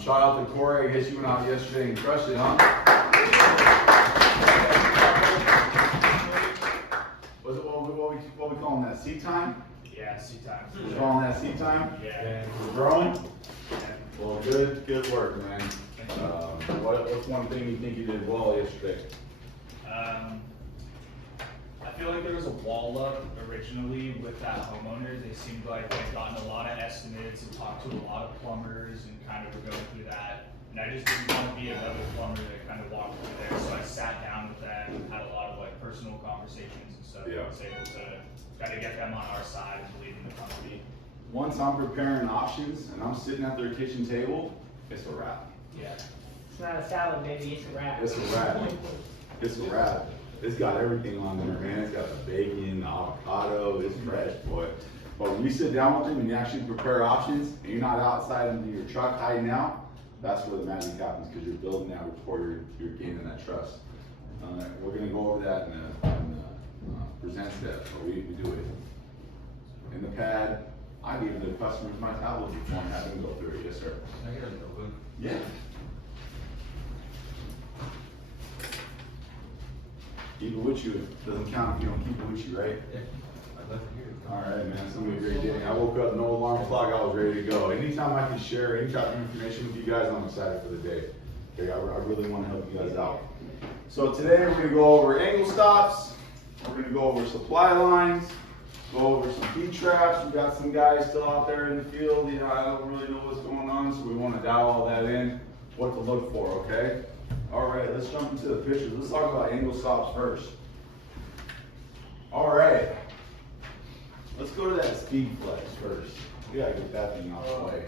Shout out to Corey. I guess you went out yesterday and crushed it, huh? What we calling that? Seat time? Yeah, seat time. We're calling that seat time? Yeah. We're growing? Well, good work, man. What's one thing you think you did well yesterday? I feel like there was a wall up originally with that homeowner. They seemed like they'd gotten a lot of estimates and talked to a lot of plumbers and kind of were going through that. And I just didn't want to be another plumber that kind of walked through there. So I sat down with them and had a lot of like personal conversations and stuff. Yeah. I was able to kind of get them on our side and believe in the company. Once I'm preparing options and I'm sitting at their kitchen table, it's a wrap. Yeah. It's not a salad, baby, it's a wrap. It's a wrap. It's a wrap. It's got everything on there, man. It's got the bacon, the avocado, it's fresh, boy. But when you sit down with them and you actually prepare options and you're not outside into your truck hiding out, that's where the magic happens, because you're building that rapport, you're gaining that trust. We're gonna go over that in present steps, but we do it. In the pad, I give the customers my tablet before and have them go through it. Yes, sir. Can I get it open? Yeah. Keep it with you. Doesn't count if you don't keep it with you, right? Yeah. I'd love to hear it. All right, man. It's gonna be a great day. I woke up, no alarm clock. I was ready to go. Anytime I can share any type of information with you guys, I'm excited for the day. Okay, I really want to help you guys out. So today we're gonna go over angle stops. We're gonna go over supply lines. Go over some feed traps. We got some guys still out there in the field. You know, I don't really know what's going on, so we want to dial all that in. What to look for, okay? All right, let's jump into the pictures. Let's talk about angle stops first. All right. Let's go to that speed flex first. We gotta get that thing off the way.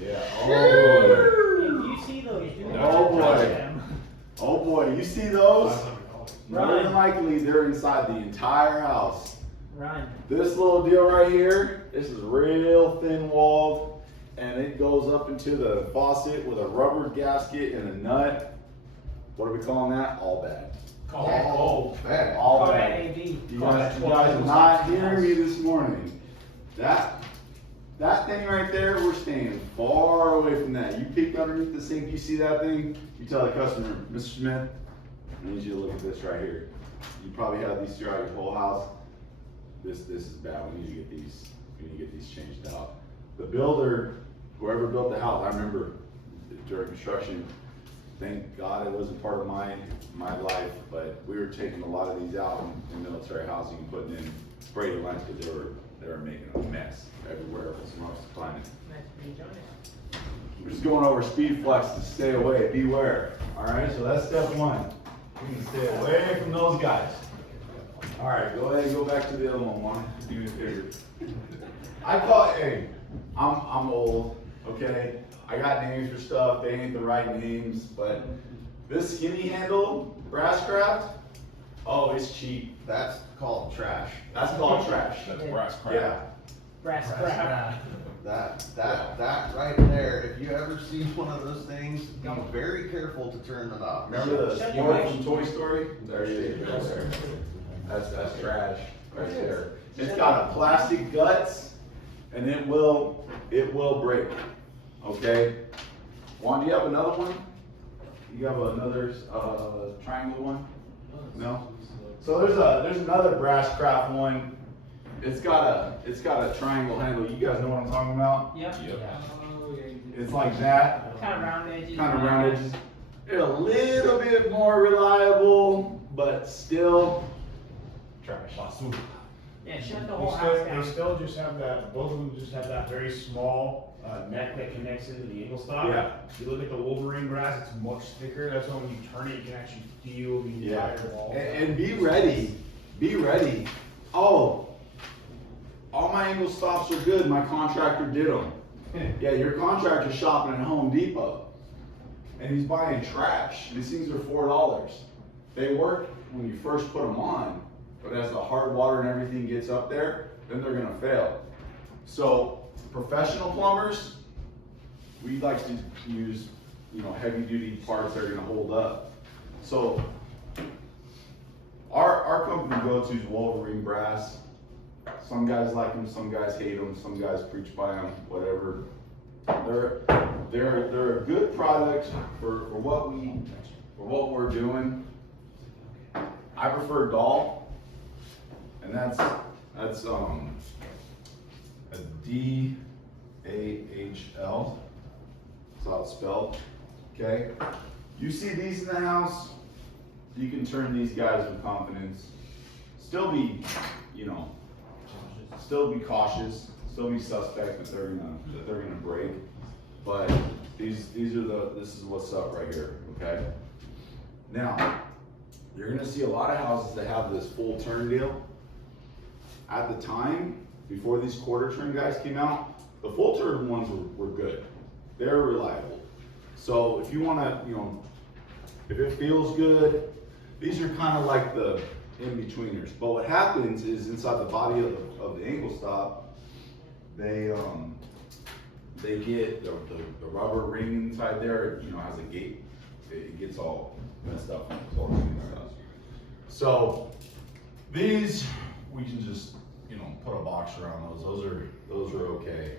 Yeah. If you see those, do Oh, not boy. touch them. Oh boy, you see those? More Run. than likely, they're inside the entire house. Run. This little deal right here, this is real thin walled, and it goes up into the faucet with a rubber gasket and a nut. What are we calling that? All bad. Oh, man. All Call that bad. AV. You guys are not hearing me this morning. That thing right there, we're staying far away from that. You peek underneath the sink, you see that thing, you tell the customer, Mr. Smith, I need you to look at this right here. You probably have these throughout your whole house. This is bad. We need to get these changed out. The builder, whoever built the house, I remember during construction, thank God it wasn't part of my life, but we were taking a lot of these out in military housing and putting in braided lines because they were making a mess everywhere across the planet. Nice to meet you. We're just going over speed flex to stay away, beware. All right, so that's step one. We can stay away from those guys. All right, go ahead and go back to the other one. Do me a favor. Hey, I'm old, okay? I got names for stuff, they ain't the right names, but this skinny handle brass craft, oh, it's cheap. That's called trash. That's called trash. That's brass Yeah. Brass crap. That right there, if you ever see one of those things, be very careful to turn the knob. Remember the Shut spoil your from Toy Story? There you go. That's trash right there. It's got plastic guts, and it will break. Okay. Juan, do you have another one? You have another triangle one? No. So there's another brass craft one. It's got a triangle handle. You guys know what I'm talking about? Yep. Oh, yeah, you did. It's like that. Kind of round edges. Kind of round edges. It's a little bit more reliable, but still trash. Yeah, shut the whole house They down. still just have that, both of them just have that very small neck that connects into the angle stop. Yeah. If you look at the Wolverine brass, it's much thicker. That's why when you turn it, you can actually feel the Yeah. entire wall. And be ready. Be ready. Oh, all my angle stops are good. My contractor did them. Yeah, your contractor's shopping at Home Depot, and he's buying trash. These things are $4. They work when you first put them on, but as the hard water and everything gets up there, then they're gonna fail. So professional plumbers, we like to use, heavy duty parts that are gonna hold up. So our company go-to is Wolverine brass. Some guys like them, some guys hate them, some guys preach by them, whatever. They're a good product for what we're doing. I prefer Gall, and that's a DAHL. That's how it's spelled. Okay. You see these in the house, you can turn these guys with confidence. Still be, still be cautious. Still be suspect that they're gonna break. But this is what's up right here. Okay. Now, you're gonna see a lot of houses that have this full turn deal. At the time, before these quarter turn guys came out, the full turn ones were good. They're reliable. So if you wanna, if it feels good, these are kind of like the in-betweeners. But what happens is inside the body of the angle stop, they get the rubber ring inside there, has a gate. It gets all messed up and closed and stuff. So these, we can just, put a box around those. Those are okay.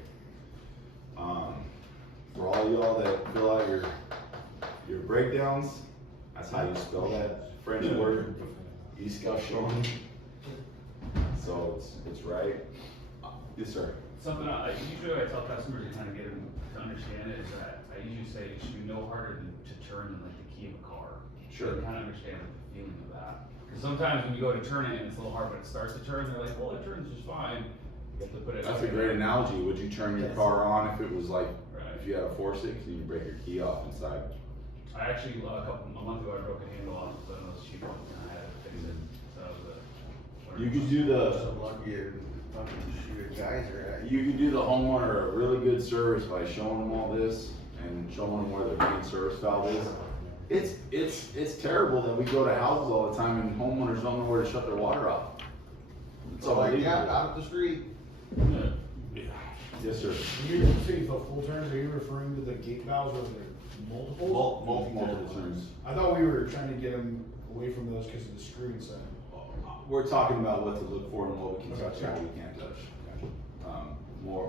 For all y'all that fill out your breakdowns, that's how you spell that French word, Iskashon. So it's right. Yes, sir. Something usually I tell customers to kind of get them to understand it is that I usually say it should be no harder to turn than like the key of a car. Sure. They kind of understand the feeling of that. Because sometimes when you go to turn it and it's a little hard, but it starts to turn, they're like, well, it turns just fine. You have to put it. That's a great analogy. Would you turn your car on if it was like, Right. if you had a 4.6 and you break your key off inside? I actually, a month ago, I broke a handle off of one of those cheap ones and I had to fix it. So that was a. You could do the So lucky you fucking shoot a geyser at you. You could do the homeowner a really good service by showing them all this and showing them where their main service valve is. It's terrible that we go to houses all the time and homeowners don't know where to shut their water off. It's So like, yeah, unbelievable. out of the street. Yes, sir. When you say the full turns, are you referring to the gate valves or the multiples? Multiple turns. I thought we were trying to get them away from those because of the screw inside. We're talking about what to look for and what we can touch and what we can't touch. More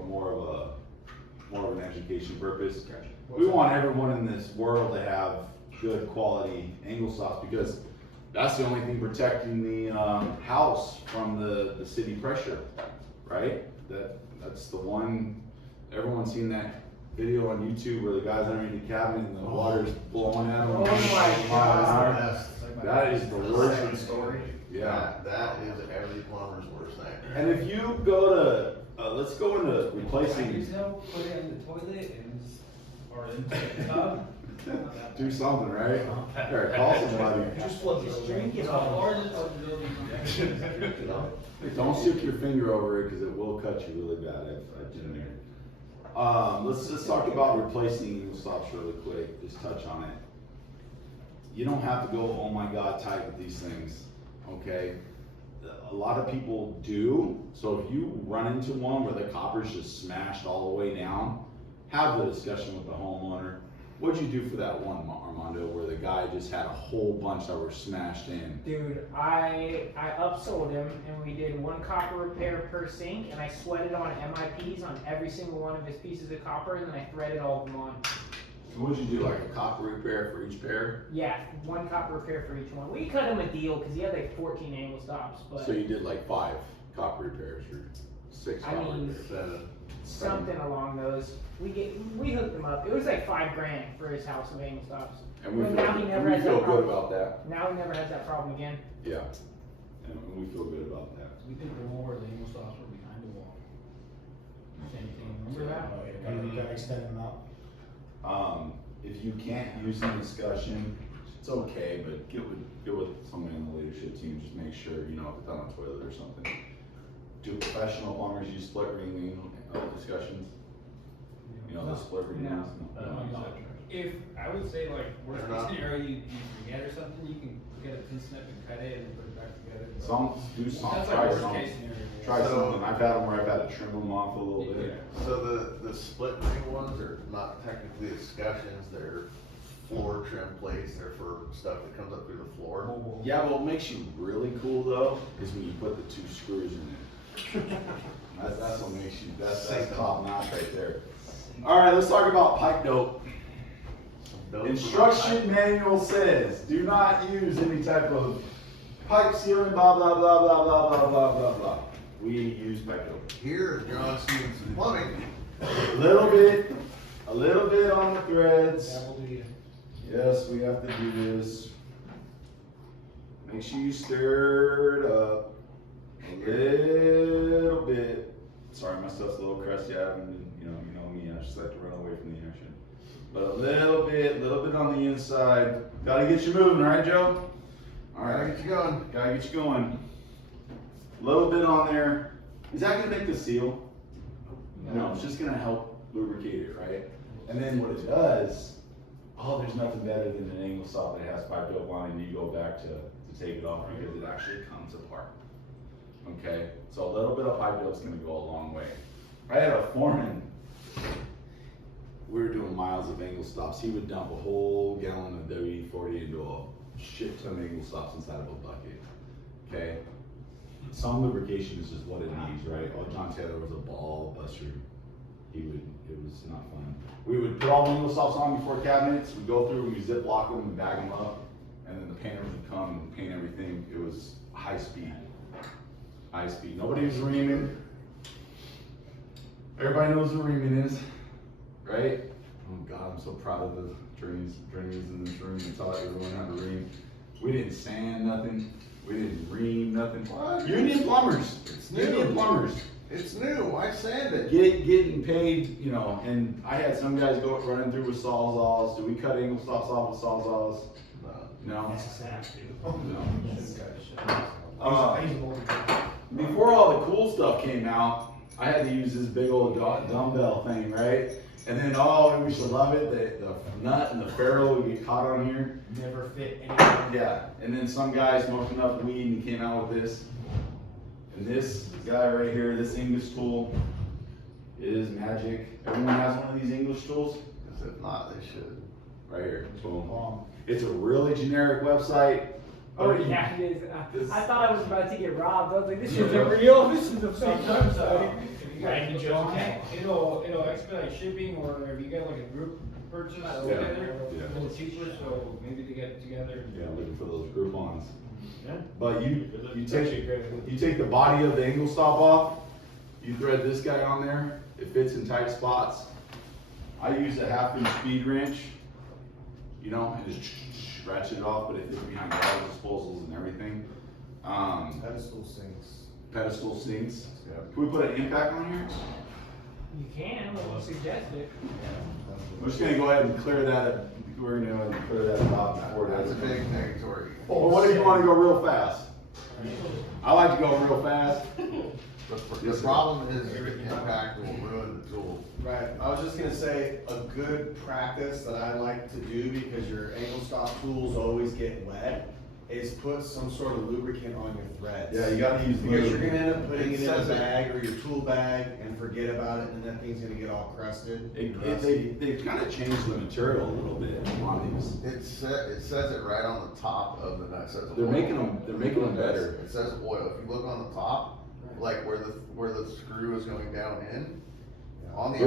of an education purpose. We want everyone in this world to have good quality angle stops because that's the only thing protecting the house from the city pressure, right? That's the one. Everyone's seen that video on YouTube where the guy's underneath the cabinet and the water's blowing at him. Oh my God. That is the worst story. Yeah. That is every plumber's worst nightmare. And if you go to, let's go into replacing. Put it in the toilet and Or into the tub. Do something, right? Or call somebody. Just flip it. just drink it all. Or just Don't stick your finger over it because it will cut you really bad. I've been there. Let's just talk about replacing angle stops really quick. Just touch on it. You don't have to go, oh my God, tight with these things, okay? A lot of people do. So if you run into one where the copper's just smashed all the way down, have the discussion with the homeowner. What'd you do for that one, Armando, where the guy just had a whole bunch that were smashed in? Dude, I upsold him and we did one copper repair per sink and I sweated on MIPs on every single one of his pieces of copper and then I threaded all of them on. What'd you do, like a copper repair for each pair? Yeah, one copper repair for each one. We cut him a deal because he had like 14 angle stops, but So you did like 5 copper repairs or 6 I copper mean, repairs? something along those. We hooked him up. It was like $5,000 for his house of angle stops. And we But feel, now he never we has feel that good problem. about that. Now he never has that problem again. Yeah. And we feel good about that. We think the more the angle stops were behind the wall. Same thing, remember that? You gotta extend them out. If you can't use the discussion, it's okay, but get with somebody in the leadership team, just make sure, if it's on a toilet or something. Do professional plumbers use split ring discussions? The split ring No. ones? No. If, I would say like, worst Fair enough. case scenario, you forget or something, you can get a pin snip and cut it and put it back together. Do some, That's try like worst some. case scenario. Try So- something. I've had them where I've had to trim them off a little bit. Yeah. So the split ring ones are not technically escutcheons, they're floor trim plates, they're for stuff that comes up through the floor. Yeah, but what makes you really cool though, is when you put the 2 screws in it. That's what makes you, that's top notch right there. Alright, let's talk about pipe dope. Dope. Instruction manual says, do not use any type of pipe sealing, blah, blah, blah, blah, blah, blah, blah, blah, blah. We use pipe dope. Here, John Stevenson Plumbing. A little bit on the threads. That will do you. Yes, we have to do this. Make sure you stir it up a little bit. Sorry, my stuff's a little crusty. I haven't, you know me. I just like to run away from the action. But a little bit on the inside. Gotta get you moving, right, Joe? All Gotta right, get you going. gotta get you going. A little bit on there. Is that gonna make the seal? No, it's just gonna help lubricate it, right? And then what it does, oh, there's nothing better than an angle stop that has pipe dope on it and you go back to take it off because it actually comes apart. Okay, so a little bit of pipe dope is gonna go a long way. I had a foreman, we were doing miles of angle stops. He would dump a whole gallon of WD-40 into a shit ton of angle stops inside of a bucket. Okay, some lubrication is just what it needs, right? Oh, John Taylor was a ball buster. It was not fun. We would put all the angle stops on before cabinets. We'd go through, we zip lock them and bag them up. And then the painters would come and paint everything. It was high speed. High speed. Nobody was reaming. Everybody knows what reaming is, right? Oh God, I'm so proud of the journeys in this room that taught everyone how to ream. We didn't sand nothing. We didn't ream nothing. What? Union plumbers. It's new. Union plumbers. It's new. Why sand it? Getting paid, you know, and I had some guys go running through with sawzalls. Do we cut angle stops off with sawzalls? No. Before all the cool stuff came out, I had to use this big old dumbbell thing, right? And then, oh, we should love it, the nut and the ferrule would get caught on here. Never fit anything. Yeah, and then some guy smoked enough weed and came out with this. And this guy right here, this English tool is magic. Everyone has one of these English tools? Because if not, they should. Right here, boom. It's a really generic website. Oh yeah, it is. I thought I was about to get robbed. I was like, this isn't real. This is a fake Sometimes, website. if you got the on it, it'll expedite shipping, or if you get like a group purchase together, yeah. a little cheaper, so maybe to get together. Yeah, looking for those Groupons. Yeah. But you take the body of the angle stop off, you thread this guy on there, it fits in tight spots. I use a 1/2-inch speed wrench, you know, and just ratchet it off, but it fits behind all disposals and everything. Pedestal sinks. Yeah. Can we put an impact on here? You can, when you suggest it. We're just gonna go ahead and clear that, we're gonna go ahead and clear that out before That's a that. big negatory. Well, what if you wanna go real fast? I like to go real fast. The problem is the impact will ruin the tool. Right, I was just gonna say, a good practice that I like to do, because your angle stop tools always get wet, is put some sort of lubricant on your threads. Yeah, you gotta use Because you're lube. gonna end up putting It it in a says it. bag or your tool bag and forget about it, and that thing's gonna get all crusted and rusty. They kind of changed the material a little bit on these. It says it right on the top of the nut. It says They're oil. making them better. It says oil. If you look on the top, like where the screw is going down in, on the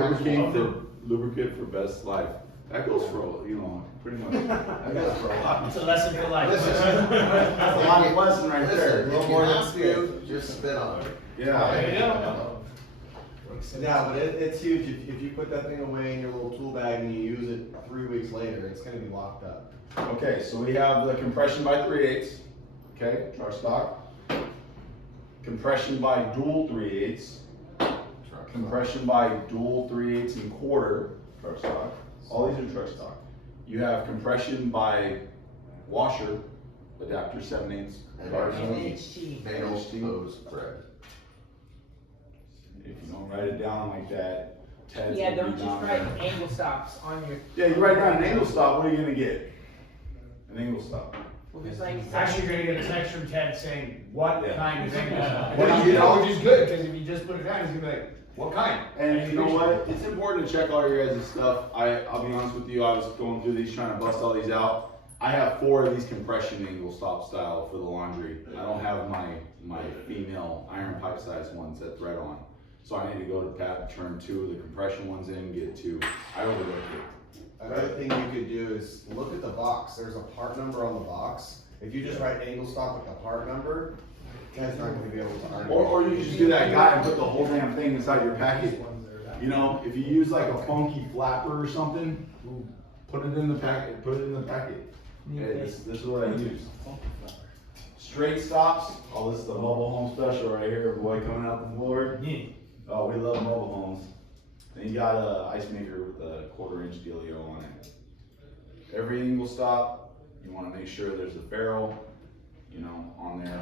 Lubricant for best life. That goes for, you know, pretty much. That goes for a lot. It's a lesson for life. That's a lot of lesson right there. Listen, if you have to, just spit on it. Yeah. There you go. Yeah, but it's huge, if you put that thing away in your little tool bag and you use it 3 weeks later, it's gonna be locked up. Okay, so we have the compression by 3/8, okay, truck stock. Compression by dual 3/8. Compression by dual 3/8 and quarter, truck stock. All these are truck stock. You have compression by washer, adapter 7/8. And NHT. Nail hose thread. If you don't write it down like that, Ted's Yeah, gonna don't be just down write there. angle stops on your. Yeah, you write down an angle stop, what are you gonna get? An angle stop. Well, there's like. Actually, you're gonna get a text from Ted saying, what Yeah. kind of angle stop? Well, you know- Which is good, because if you just put it down, he's gonna be like, what kind? And you know what? It's important to check all your guys' stuff. I'll be honest with you, I was going through these, trying to bust all these out. I have 4 of these compression angle stop style for the laundry. I don't have my female iron pipe size ones that thread on. So I need to go to Pat, turn 2 of the compression ones in, get 2. I overlooked it. Another thing you could do is look at the box, there's a part number on the box. If you just write angle stop with the part number, Ken's not gonna be able to argue. Or you just do that guy and put the whole damn thing inside your packet. You know, if you use like a funky flapper or something, put it in the packet, Hey, this is what I use. Straight stops, oh, this is the mobile home special right here, boy, coming out the floor. Oh, we love mobile homes. Then you got a ice maker with a 1/4 inch dealio on it. Every angle stop, you wanna make sure there's a ferrule, you know, on there.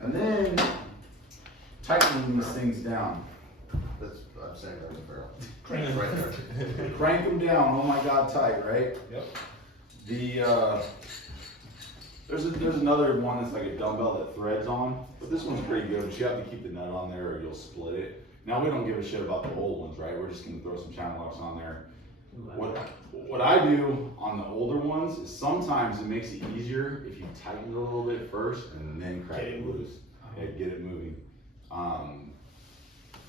And then tightening these things down. That's, I'm saying there's a barrel. Right there. Crank them down, oh my god, tight, right? Yep. There's another one that's like a dumbbell that threads on, but this one's pretty good, but you have to keep the nut on there or you'll split it. Now, we don't give a shit about the old ones, right? We're just gonna throw some channel locks on there. What I do on the older ones is sometimes it makes it easier if you tighten it a little bit first and then crack it loose. Yeah, get it moving.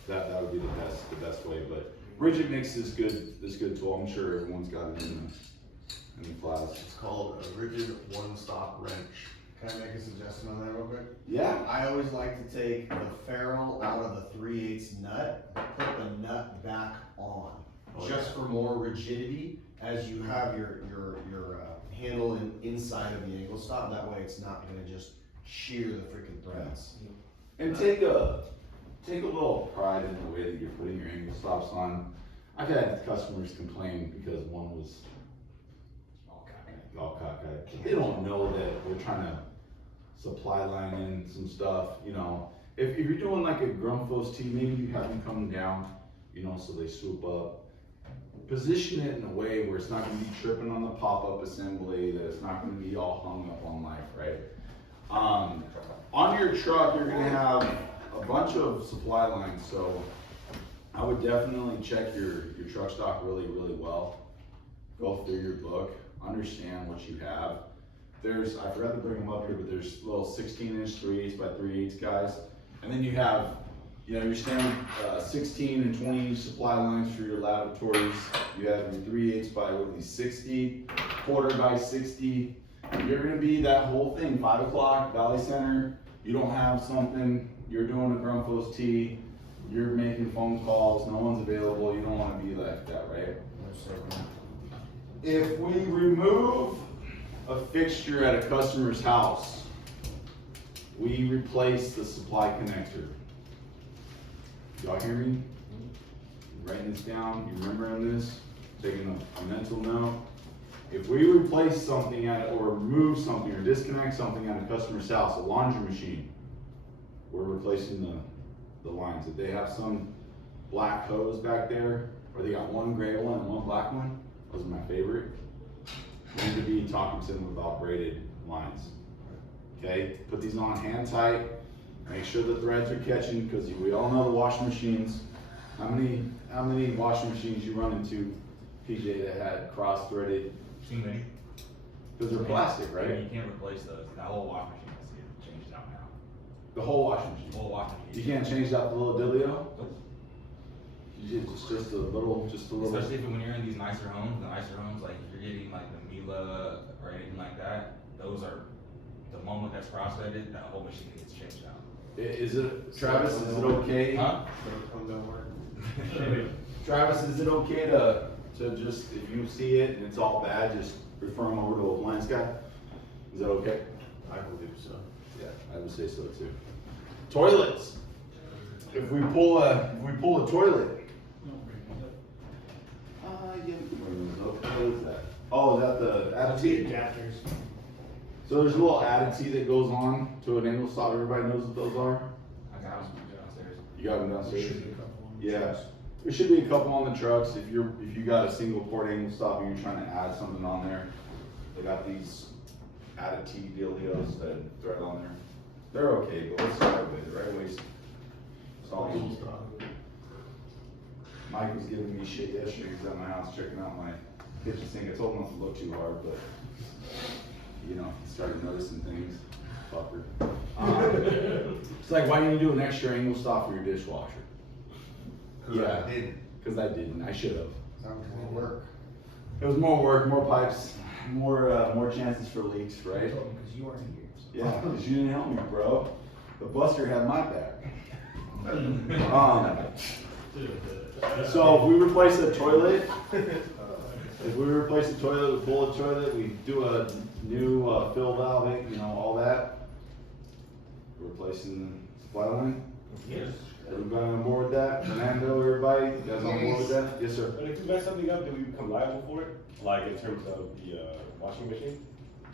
That would be the best way, but Rigid makes this good tool. I'm sure everyone's got it in the class. It's called a rigid one-stop wrench. Can I make a suggestion on that real quick? Yeah. I always like to take the ferrule out of the 3/8 nut, put the nut back on, just for more rigidity as you have your handle inside of the angle stop. That way it's not gonna just shear the freaking threads. And take a little pride in the way that you're putting your angle stops on. I've had customers complain because one was all cockeyed. They don't know that we're trying to supply line in some stuff, you know. If you're doing like a Grumfos tee, maybe you have them come down, you know, so they swoop up. Position it in a way where it's not gonna be tripping on the pop-up assembly, that it's not gonna be all hung up on life, right? On your truck, you're gonna have a bunch of supply lines, so I would definitely check your truck stock really, really well. Go through your book, understand what you have. I forgot to bring them up here, but there's little 16-inch 3/8 by 3/8 guys. And then you have, you know, your standard 16 and 20-inch supply lines for your lavatories. You have your 3/8 by 60, 1/4 by 60. You're gonna be that whole thing, 5 o'clock, Valley Center. You don't have something, you're doing a Grumfos tee, you're making phone calls, no one's available, you don't wanna be like that, right? If we remove a fixture at a customer's house, we replace the supply connector. Y'all hear me? Writing this down, you remembering this? Taking a mental note. If we replace something or remove something or disconnect something at a customer's house, a laundry machine, we're replacing the lines. If they have some black hose back there, or they got one gray one and one black one, those are my favorite. We need to be talking to them about braided lines. Okay, put these on hand tight, make sure the threads are catching, because we all know the washing machines. How many washing machines you run into, PJ, that had cross-threaded? Too many. Because they're plastic, Yeah, right? you can't replace those. That whole washing machine has to get changed out now. The whole washing machine. The whole washing You machine. can't change out the little dealio? Nope. Just a little. Especially if when you're in these nicer homes, like if you're getting like the Miele or anything like that, those are, the moment that's cross-threaded, that whole machine gets changed out. Is it, Travis, is it okay? Huh? Travis, is it okay to just, if you see it and it's all bad, just refer them over to a appliance guy? Is that okay? I believe so. Yeah, I would say so too. Toilets. If we pull a toilet. What is that? Oh, is that the additive? Adapters. So there's a little additive that goes on to an angle stop. Everybody knows what those are? I got them downstairs. You got them There downstairs? should be a couple on the Yeah. trucks. There should be a couple on the trucks. If you got a single port angle stop and you're trying to add something on there, they got these additive dealios that thread on there. They're okay, but let's start with it, right waist. It's all good stuff. Mike was giving me shit yesterday. He was at my house checking out my kitchen sink. I told him not to look too hard, but you know, he started noticing things. Fucker. It's like, why didn't you do an extra angle stop for your dishwasher? Yeah, I didn't. Cause I didn't, I should have. Sounds more work. It was more work, more pipes, more chances for leaks, right? Because you weren't here. Yeah, cause you didn't help me, bro. The buster had my back. So if we replace the toilet, with bullet toilet, we do a new fill valve, you know, all that. Replacing the supply line. Yes. Everybody on board with that? Fernando, everybody, you guys on board with that? Yes, sir. But if we mess something up, do we become liable for it? Like in terms of the washing machine?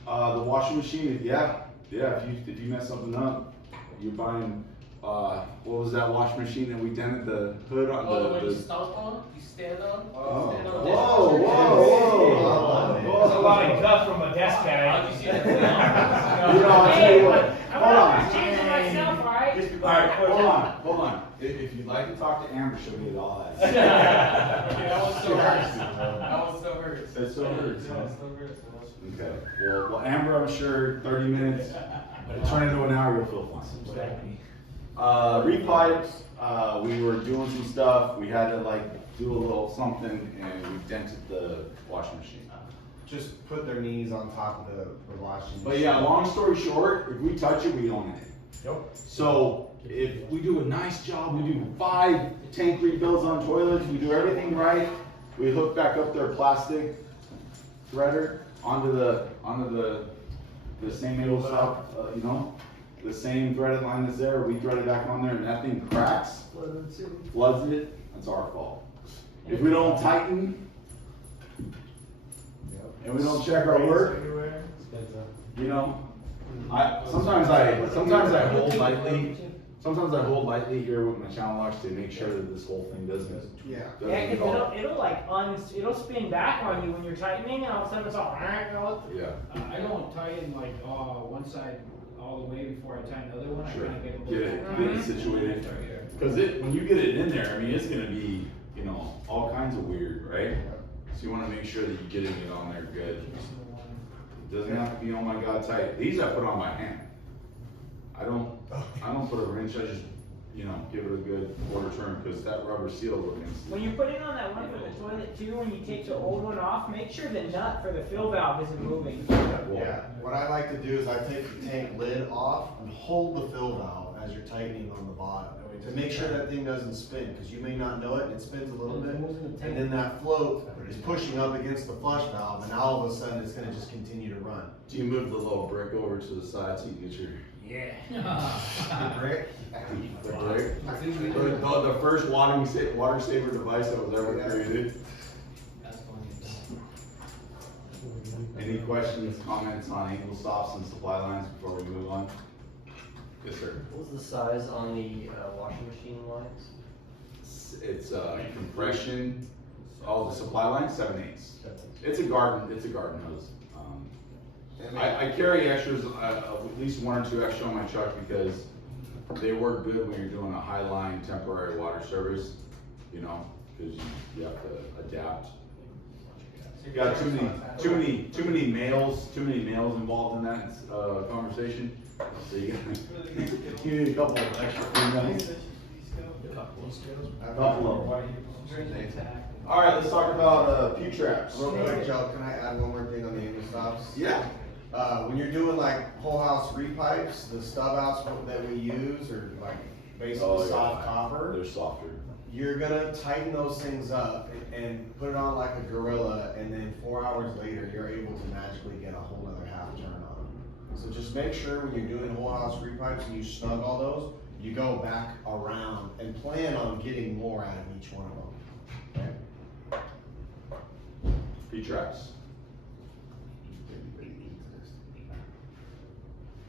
The washing machine, yeah, if you mess something up, you're buying, what was that washing machine that we dented the hood on? Oh, the one you stomp on, you stand on? Oh. Stand on the Whoa, dishwasher? whoa. That's a lot of guff from a desk guy. How'd you see that? You know, I'll tell you what, I'm hold not on. changing myself, right? Alright, hold on. If you'd like to talk to Amber, she'll get it all out. That was so hurt. That was so hurt. It still hurts, huh? That still hurts. Okay, well, Amber, I'm sure 30 minutes, turn into an hour, you'll feel fine. Repipes, we were doing some stuff, we had to like do a little something, and we dented the washing machine. Just put their knees on top of the washing. But yeah, long story short, if we touch it, we own it. Yep. So if we do a nice job, we do 5 tank rebuilds on toilets, we do everything right, we hook back up their plastic threader onto the same angle stop, you know, the same threaded line that's there, we thread it back on there and that thing cracks, floods it, that's our fault. If we don't tighten, and we don't check our work, you know, sometimes I hold lightly here with my channel locks to make sure that this whole thing doesn't Yeah, get all. cause it'll like it'll spin back on you when you're tightening, and all of a sudden it's all. Yeah, I don't tighten like, one side all the way before I tighten the other one. I sure, kinda get a get little. it situated, cause when you get it in there, I mean, it's gonna be, you know, all kinds of weird, right? So you wanna make sure that you're getting it on there good. It doesn't have to be, oh my god, tight. These I put on by hand. I don't put a wrench, I just, you know, give it a good quarter turn, cause that rubber seal will against When it. you're putting on that one for the toilet too, when you take the old one off, make sure the nut for the fill valve isn't moving. Yeah, what I like to do is I take the tank lid off and hold the fill valve as you're tightening on the bottom. To make sure that thing doesn't spin, cause you may not know it, and it spins a little bit. And then that float is pushing up against the flush valve, and all of a sudden it's gonna just continue to run. Do you move the little brick over to the side so you get your, Yeah. Brick? the brick? The first water saver device that was ever created. That's funny. Any questions, comments on angle stops and supply lines before we move on? Yes, sir. What was the size on the washing machine lines? It's compression, the supply line, 7/8. It's a garden hose. I carry extras, at least 1 or 2 extra on my truck because they work good when you're doing a high line temporary water service, you know, cause you have to adapt. You got too many males involved in that, conversation. So you need a couple of extra females. Couple of them. All right, let's talk about P-traps. Real quick, Joe, can I add one more thing on the angle stops? Yeah. When you're doing like whole house repipes, the stub outs that we use are like basically soft copper. They're softer. You're gonna tighten those things up and put it on like a gorilla, and then 4 hours later, you're able to magically get a whole other half turn on them. So just make sure when you're doing whole house repipes and you snug all those, you go back around and plan on getting more out of each one of them. Okay? P-traps.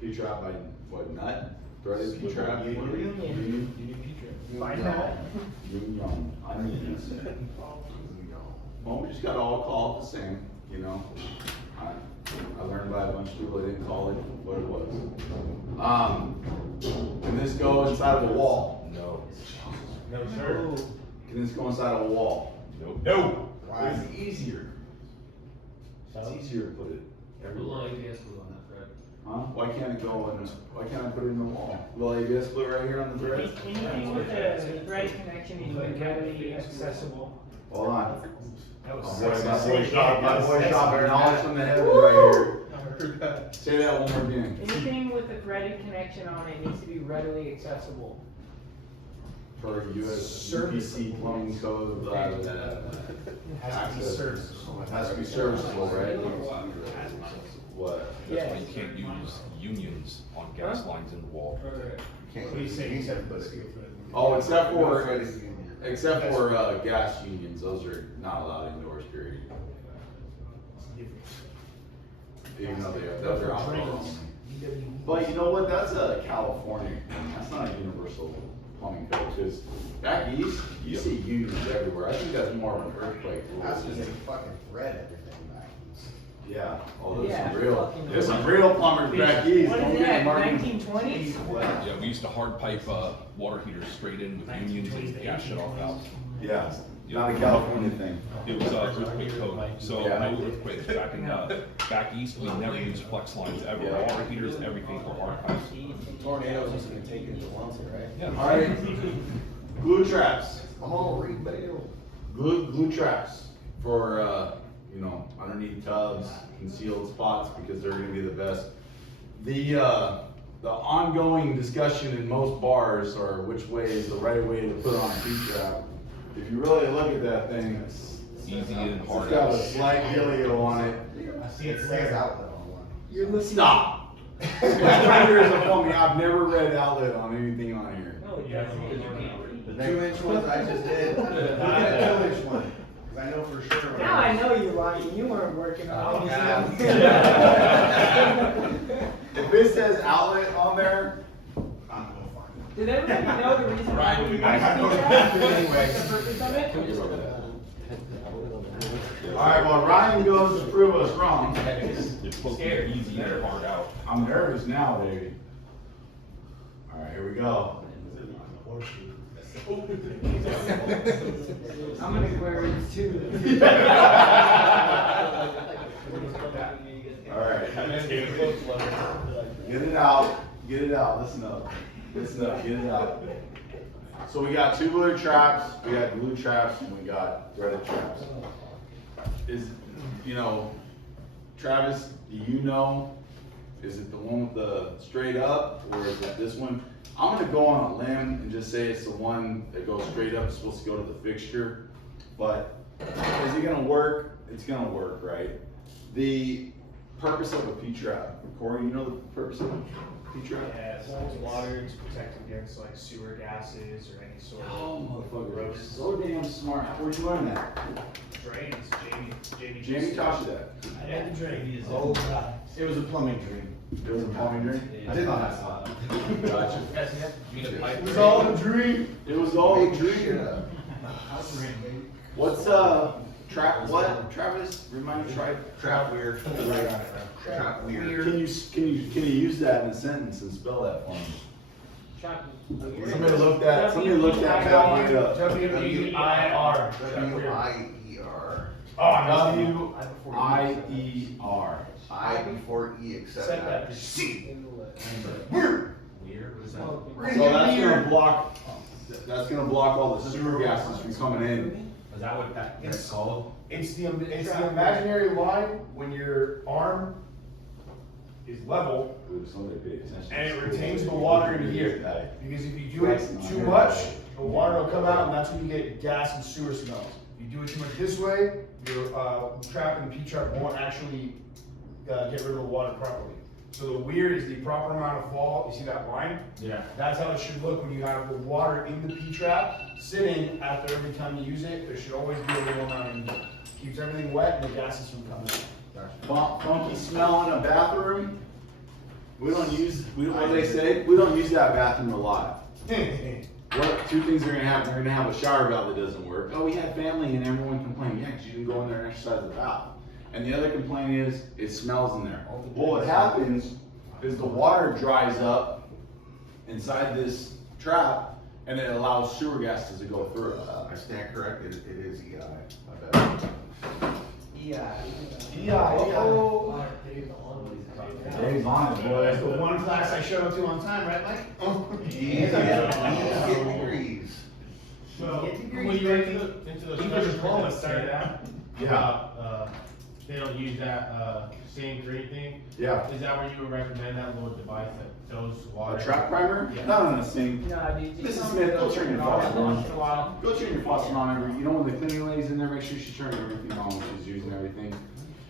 P-trap by what, nut? Threaded P-trap? Union. Find that. Union. Well, we just gotta all call it the same, you know? I learned by a bunch of people that didn't call it what it was. Can this go inside of a wall? No. No, sir. Can this go inside of a wall? Nope. No. Why? It's easier. It's easier to put it Blue line, yes, blue on that thread. Huh? Why can't it go in, why can't I put it in the wall? Little ABS split right here on the thread? Anything with a thread connection is readily accessible. Hold on. That was My boy sexy. shopping knowledge from the heavens right here. Say that one more again. Anything with a threaded connection on it needs to be readily accessible. For US UPC plumbing code, blah, blah, blah, blah. Access. Has to be serviceable, right? What? Yes. You can't use unions on gas lines in the wall. Can't What do you say? use it, but Oh, except No for, credit union. except for, gas unions, those are not allowed indoors, period. Even though they're outdoor only. But you know what, that's a California thing, that's not a universal plumbing code, cause back east, you see unions everywhere, I think that's more of an earthquake rule. That's just a fucking thread everything back east. Yeah, oh, there's Yeah, some real, fucking there's some real plumbers back east. What Don't is get that, me marking. 1920s? Yeah, we used to hard pipe, water heaters straight in with unions and gas shut off valves. Yeah, not a California thing. It was, earthquake code, so Yeah. no earthquakes back in, back east, we never used flex lines ever, Yeah. water heaters, everything for hard pipes. Tornadoes just gonna take it into once, right? Yeah. Alright, glue traps. I'm all rebailed. Glue traps for, you know, underneath tubs, concealed spots, because they're gonna be the best. The ongoing discussion in most bars are which way is the right way to put on a P-trap. If you really look at that thing, it's Easy and it's hard got a out. slight helio on it. I see It it says there. outlet on one. You're looking. Stop! 20 years of plumbing, I've never read outlet on anything on here. No, it doesn't. The 2-inch ones I just did. Look at a 2-inch one, cause I know for sure. when Now I know you're lying, you weren't working on it. If it says outlet on there, I'm gonna find it. Did everybody know the reason why we use Ryan, P-trap? anyway. What's the purpose of it? alright, well, Ryan goes to prove us wrong. It's supposed to be easy and hard out. I'm nervous now, baby. Alright, here we go. I'm gonna wear it too. Alright. Get it out, get it out, listen up, get it out. So we got tubular traps, we got glue traps, and we got threaded traps. Is, you know, Travis, do you know, is it the one with the straight up, or is it this one? I'm gonna go on a limb and just say it's the one that goes straight up, it's supposed to go to the fixture. But is it gonna work? It's gonna work, right? The purpose of a P-trap, Corey, you know the purpose of a P-trap? Yeah, it holds water to protect against like sewer gases or any sort of Oh, motherfucker, rodents. so damn smart. Where'd you learn that? drains. Jamie. Jamie taught you that. I had the drain. Oh, it was a plumbing dream. It was a plumbing dream? I did not have that. Gotcha. It was all a dream. It was all a Make dream. shit What's, trap, what, Travis, remind me, Trap weird. Trap weird. Can you use that in a sentence and spell that for me? Somebody look that value up. W-E-I-R. W-I-E-R. Oh, I know. W-I-E-R. I before E except Set that. after C. Weird, what is that? So that's gonna block all the sewer gases from coming in. Is that what that's called? It's the imaginary line when your arm is level Ooh, somebody pay attention. and it retains the water in here. Because if you do it too much, the water will come out and that's when you get gas and sewer smells. If you do it too much this way, your trap and P-trap won't actually get rid of the water properly. So the weird is the proper amount of fall. You see that line? Yeah. That's how it should look when you have the water in the P-trap sitting after every time you use it. There should always be a little amount in there. Keeps everything wet and the gases from coming out. Funky smell in a bathroom. We don't use, what do they say? We don't use that bathroom a lot. What, two things are gonna happen. You're gonna have a shower valve that doesn't work. Oh, we had family and everyone complained. Yeah, 'cause you didn't go in there and exercise the valve. And the other complaint is, it smells in there. Well, what happens is the water dries up inside this trap and it allows sewer gases to go through it. I stand corrected, it is EI, my bad. Yeah. Yeah. Dave's on it, That's the boy. one class I showed up to on time, right, Mike? Easy, get degrees. So, Get degrees, when you went baby. into the Keep special your diploma, permit started out, Yeah, they don't use that, same green thing, yeah. is that where you would recommend that little device that shows water? A trap primer? Yeah. No, same. No, dude. just Mrs. tell Smith, them go to turn your it on faucet on. Once in a while. Go turn your faucet on every, you know, when the cleaning lady's in there, make sure she turns everything on when she's using everything.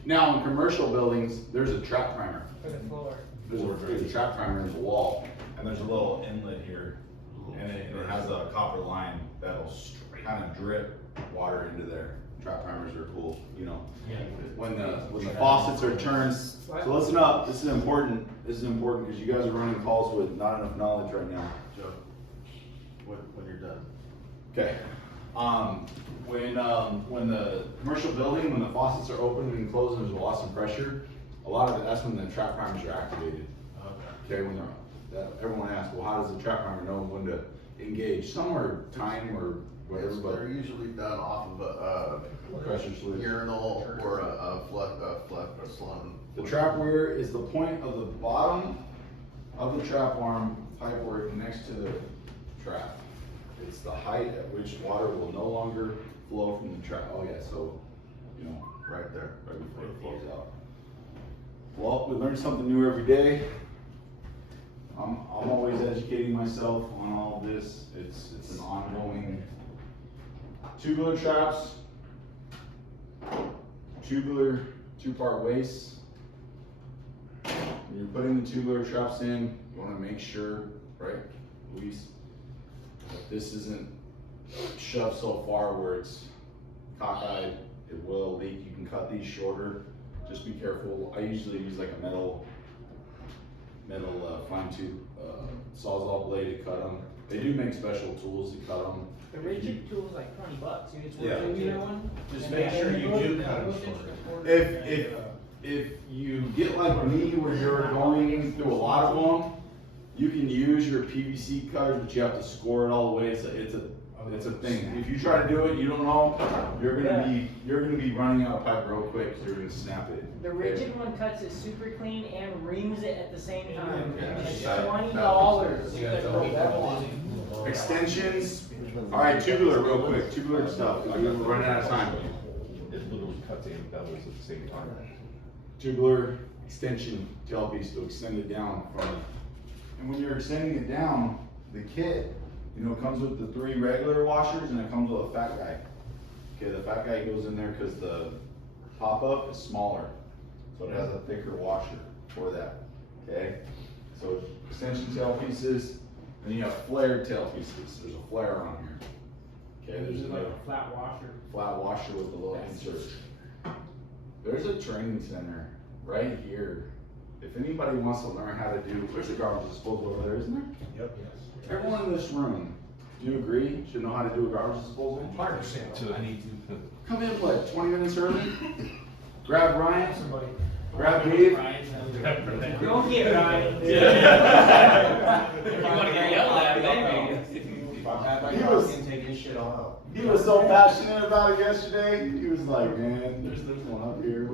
Now, in commercial buildings, there's a trap primer. For the floor. There's a trap primer in the wall, and there's a little inlet here, and it has a copper line that'll kind of drip water into there. Trap primers are cool, you know. Yeah. When the faucets are turned, so listen up, this is important because you guys are running calls with not enough knowledge right now. Joe, when you're done. Okay, when the commercial building, when the faucets are open and closed and there's a loss in pressure, a lot of it, that's when the trap primers are activated. Okay, when everyone asks, well, how does the trap primer know when to engage? Some are time or whatever, Yes, but they're usually done off of a, pressure switch. urinal or a slung. The trap weir is the point of the bottom of the trap arm pipe where it connects to the trap. It's the height at which water will no longer flow from the trap. Oh yeah, so, you know, Right there. right before it flows out. Well, we learn something new every day. I'm always educating myself on all of this. It's an ongoing. Tubular traps, tubular two-part waist. When you're putting the tubular traps in, you want to make sure, right, Luis, that this isn't shoved so far where it's cockeyed. It will leak. You can cut these shorter. Just be careful. I usually use like a metal fine tooth sawzall blade to cut them. They do make special tools to cut them. The rigid tool's like $20, dude. It's Yeah. worth it too. Just make sure you do cut them short. If you get like me where you're going through a lot of them, you can use your PVC cutters, but you have to score it all the way. It's a thing. If you try to do it, you don't know, you're gonna be running out of pipe real quick. You're gonna snap it. The rigid one cuts it super clean and reams it at the same time. Yeah. And it's That- $20. Extensions. All right, tubular real quick. Tubular stuff. We're running out of time. It literally cuts and doubles at the same time. Tubular extension tailpiece to extend it down from it. And when you're extending it down, the kit, you know, comes with the 3 regular washers and it comes with a fat guy. Okay, the fat guy goes in there because the pop-up is smaller. So it has a thicker washer for that, okay? So extension tailpieces, and you have flared tailpieces. There's a flare on here. Okay, there's Like another a flat washer. flat washer with a little insert. There's a training center right here. If anybody wants to learn how to do, there's a garbage disposal over there, isn't there? Yep. Everyone in this room, do you agree, should know how to do a garbage disposal? 100%. I need to. Come in, what, 20 minutes early? Grab Ryan, Somebody. grab Dave. Don't get Ryan. If you wanna get yelled at, maybe. He was- taking shit all out. He was so passionate about it yesterday. He was like, man, there's one up here.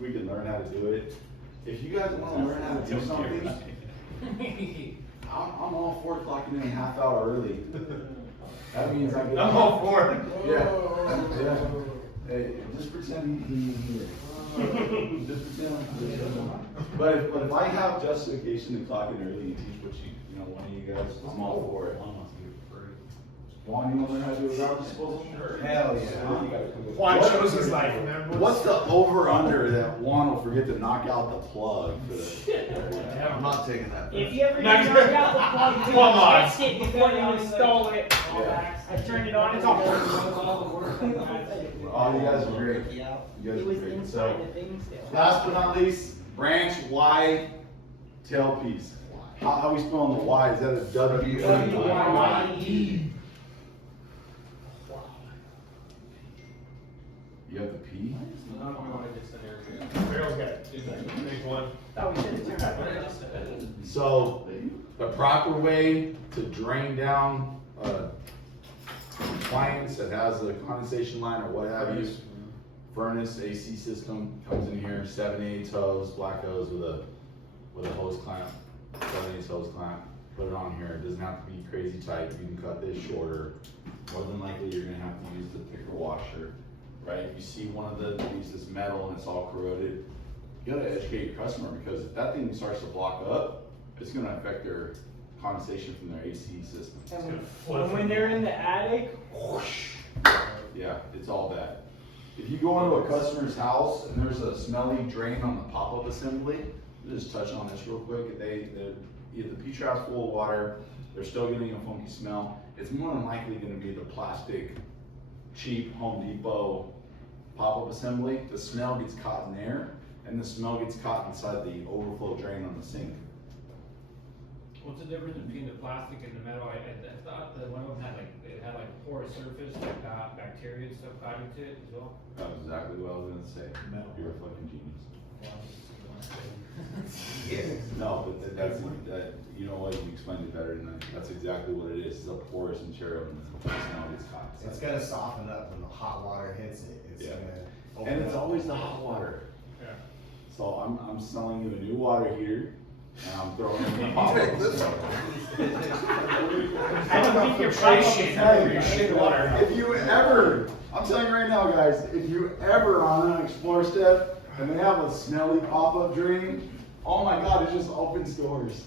We can learn how to do it. If you guys want to learn how to do something, I'm all for clocking in a half hour early. That means I get. I'm all for it. Yeah. Hey, just pretend you can hear. Just pretend. But if I have justification to clock in early and teach what you know, one of you guys, I'm all for it. Juan, you want to learn how to do a garbage disposal? Hell yeah. Juan chose his life, remember? What's the over/under that Juan will forget to knock out the plug for the? I'm not taking that. If you ever knock out the plug, Come on. fix it before you install it. Yeah. I turned it on, it's all. Oh, you guys are great. You guys It are was great. inside So, the thing still. last but not least, branch Y tailpiece. How we spelling the Y? Is that a W? W-Y-E. You have the P? Barrel's got it. Next one. Oh, we should have turned it on. So, the proper way to drain down a appliance that has a condensation line or what have you, furnace AC system comes in here, 7/8 hose, black hose with a hose clamp, 7/8 hose clamp. Put it on here. It doesn't have to be crazy tight. You can cut this shorter. More than likely, you're gonna have to use the thicker washer, right? You see one of these is metal and it's all corroded. You gotta educate your customer, because if that thing starts to block up, it's gonna affect their condensation from their AC system. And when they're in the attic, whoosh. Yeah, it's all bad. If you go into a customer's house and there's a smelly drain on the pop-up assembly, just touch on this real quick. If the P-trap's full of water, they're still getting a funky smell. It's more than likely gonna be the plastic, cheap Home Depot pop-up assembly. The smell gets caught in there, and the smell gets caught inside the overflow drain on the sink. What's the difference between the plastic and the metal? I thought that one of them had like a porous surface, like bacteria and stuff got into it as well. That was exactly what I was gonna say. You're a fucking genius. No, but you know what, you explained it better than that. That's exactly what it is. It's a porous material and the smell gets caught. It's gonna soften up when the hot water hits it. It's Yeah. gonna open And it's up. always the hot water. Yeah. So I'm selling you a new water heater, and I'm throwing in the pop Take this one. I don't think you're patient. Your shit water. If you ever, I'm telling you right now, guys, if you ever on an Explore step and they have a smelly pop-up drain, oh my God, it just opens doors.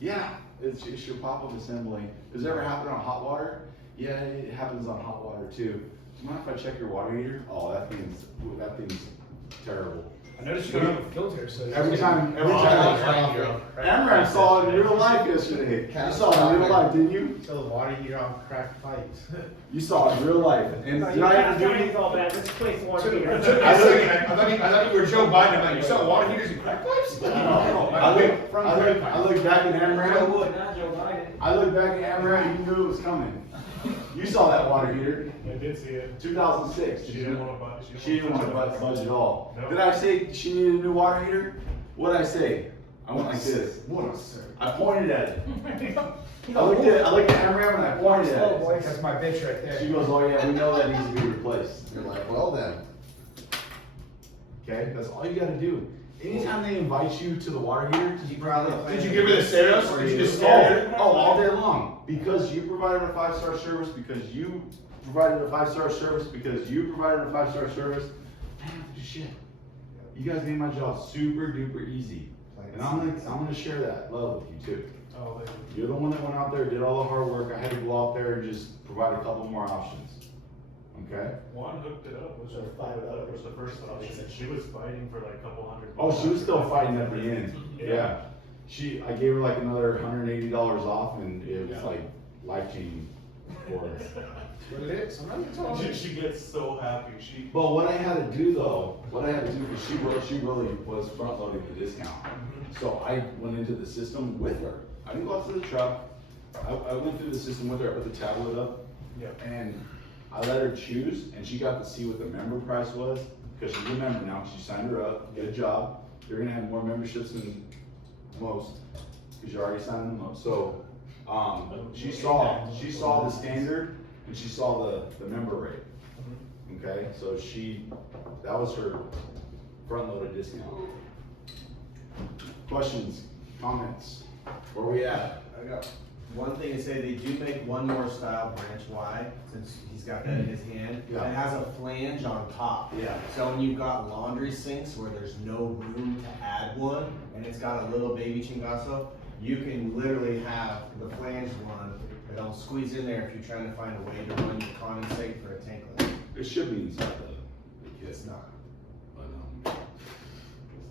Yeah, it's your pop-up assembly. Does it ever happen on hot water? Yeah, it happens on hot water too. Do you mind if I check your water heater? Oh, that thing's terrible. I noticed you don't have a filter, so. Every time. Amram saw it in real life yesterday. You saw it in real life, didn't you? Fill the water heater on cracked pipes. You saw it in real life. And did I ever do It's all bad. Let's place one here. I thought you were Joe Biden. I'm like, you sell water heaters and crack pipes? I look back at Amram. Wood, not Joe Biden. I look back at Amram, you knew it was coming. You saw that water heater. I did see it. 2006. She didn't want to budge. She didn't want to budge at all. No. Did I say she needed a new water heater? What did I say? I went like this. What a sir. I pointed at it. I looked at Amram and I pointed at it. That's my bitch right there. She goes, oh yeah, we know that needs to be replaced. You're like, well then. Okay, that's all you gotta do. Anytime they invite you to the water heater, Did you give her the cereals or did you just stare at her? all day long. Because you provided a 5-star service, because you provided a 5-star service, because you provided a 5-star service. Man, shit. You guys made my job super duper easy. And I'm gonna share that love with you too. Oh, You're the one that went out there, did all the hard work. I had to go out there and just provide a couple more options. Okay? Juan hooked it up, was the first option. She was fighting for like a couple $100. Oh, she was still fighting at the end. Yeah. I gave her like another $180 off, and it was like life changing for her. That's what it is. I'm not even talking. She gets so happy. But what I had to do though, because she really was front loading the discount. So I went into the system with her. I didn't go out to the truck. I went through the system with her. I put the tablet up. Yeah. And I let her choose, and she got to see what the member price was, because she's a member now. She signed her up. Good job. You're gonna have more memberships than most, because you already signed them up. So she saw the standard, and she saw the member rate. Okay, so that was her front loaded discount. Questions, comments? Where we at? I got one thing to say, they do make one more style branch wide, since he's got that in his hand. Yeah. It has a flange on top. Yeah. So when you've got laundry sinks where there's no room to add one, and it's got a little baby chingazo, you can literally have the flange one, it'll squeeze in there if you're trying to find a way to run your condensate for a tankless. It should be inside the kit. It's not. But,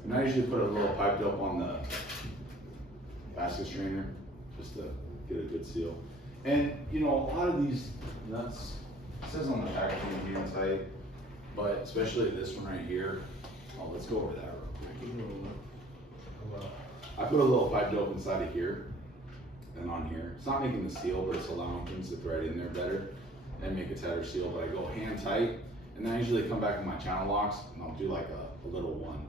and I usually put a little pipe dope on the basket strainer, just to get a good seal. And you know, a lot of these nuts, it says on the packaging here inside, but especially this one right here. Oh, let's go over that real quick. I put a little pipe dope inside of here and on here. It's not making the seal, but it's allowing things to thread in there better and make a tighter seal. But I go hand tight, and then I usually come back with my channel locks, and I'll do like a little one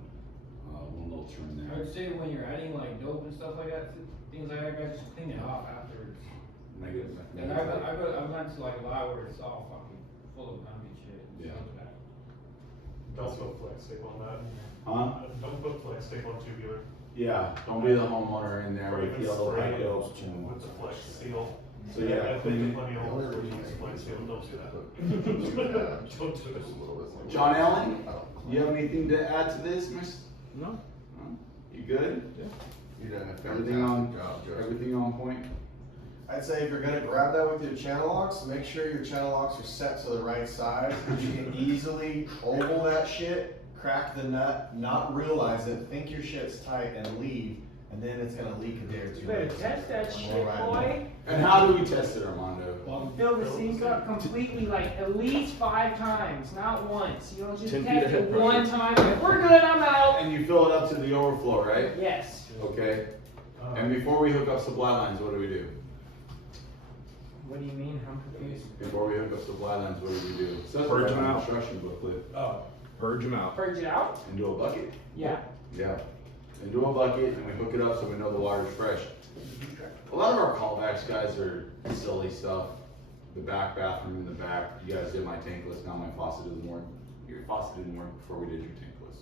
little trim I there. would say when you're adding like dope and stuff like that, things like that, guys, just clean it off afterwards. And I've gone to like a lot where it's all fucking full of gummy shit. Yeah. Don't put flex tape on that. Huh? Don't put flex tape on tubular. Yeah, don't be the homeowner in there Or with even yellow spray high it ropes. with the flex seal. So yeah, I've clean been it. to plenty of homes where you use flex seal, don't do that. Don't do it. John Allen, you have anything to add to this, miss? No. No? You good? You done a Everything on, fantastic job, Joe. everything on point? I'd say if you're gonna grab that with your channel locks, make sure your channel locks are set to the right size. You can easily oval that shit, crack the nut, not realize it, think your shit's tight and leave, and then it's gonna leak a day or two. You better later. test that When shit, we're riding boy. And how do we test it, Armando? Fill the sink up completely, like at least 5 times, not once. You don't just 10 feet test of head it pressure. one time. Like, we're good, I'm out. And you fill it up to the overflow, right? Yes. Okay. And before we hook up supply lines, what do we do? What do you mean? I'm confused. Before we hook up supply lines, what do we do? It says Purge right them on the out. Construction booklet. Oh. Purge them out. Purge it out? Into a bucket. Yeah. Yeah. Into a bucket and we hook it up so we know the water's fresh. A lot of our callbacks, guys, are silly stuff. The back bathroom in the back. You guys did my tankless, now my faucet doesn't work. Your faucet didn't work before we did your tankless.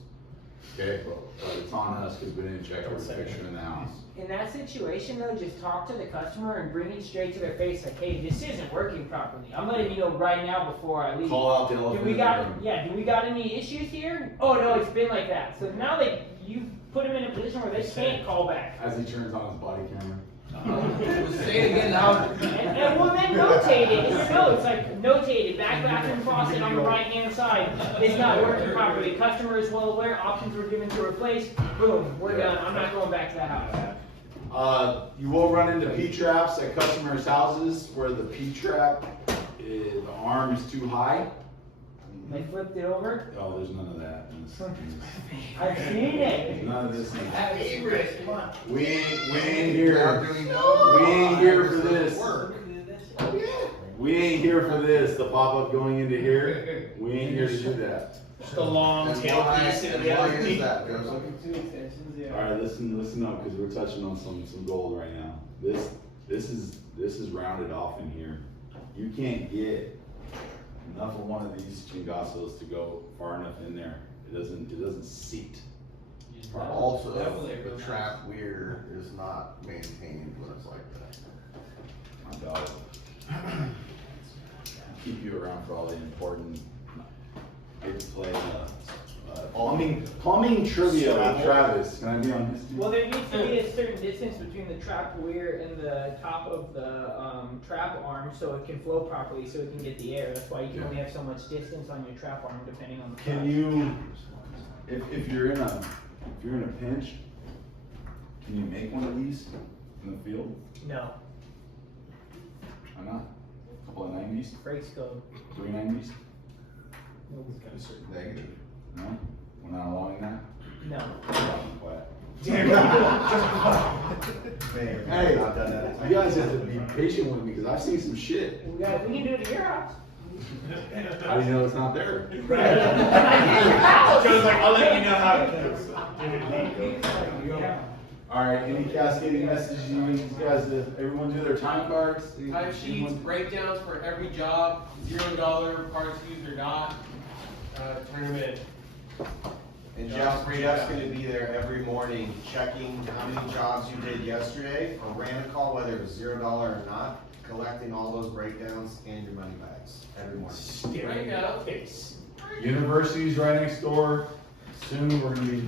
Okay, but it's on us because we didn't check every fixture in the house. In that situation though, just talk to the customer and bring it straight to their face like, hey, this isn't working properly. I'm letting you know right now before I leave. Call out the Do elephant we in the got, room. yeah, do we got any issues here? Oh no, it's been like that. So now that you put them in a position where they can't call back. As he turns on his body camera. Say it again louder. And we'll then notate it in your notes, like notated, back bathroom faucet on the right hand side. It's not working properly. Customer is well aware, options were given to replace. Boom, we're done. I'm not going back to that house. You will run into P-traps at customers' houses where the P-trap, the arm is too high. They flipped it over. Oh, there's none of that. I've seen it. None of this. Come on. We ain't here. We ain't here for this. We ain't here for this. The pop-up going into here. We ain't here to do that. Just a long tail piece into the Why other is piece. that, Joseph? All right, listen up, because we're touching on some gold right now. This is rounded off in here. You can't get enough of one of these chingasos to go far enough in there. It doesn't seat. Also, the trap weir is not maintained when it's like that. My dog. Keep you around for all the important. Get to play plumbing trivia with Travis. Can I be on his team? Well, there needs to be a certain distance between the trap weir and the top of the trap arm so it can flow properly, so it can get the air. That's why you can only have so much distance on your trap arm depending on the Can size. you, if you're in a pinch, can you make one of these in the field? No, Why not? A couple of 90s, brakes code. 3 90s? Negative. No? We're not allowing that? No. Quiet. Mayor, Hey, I've done that. you guys have to be patient with me because I've seen some shit. We can do it at your house. How do you know it's not there? Joe's like, I'll let you know how it goes. All right, any cascading messages you need these guys to, everyone do their time cards? Time sheets, breakdowns for every job, $0 parts used or not, turn them in. And Jeff's gonna be there every morning checking how many jobs you did yesterday, or ran a call, whether it was $0 or not, collecting all those breakdowns and your money bags every morning. Breakdown. University's right next door. Soon we're gonna be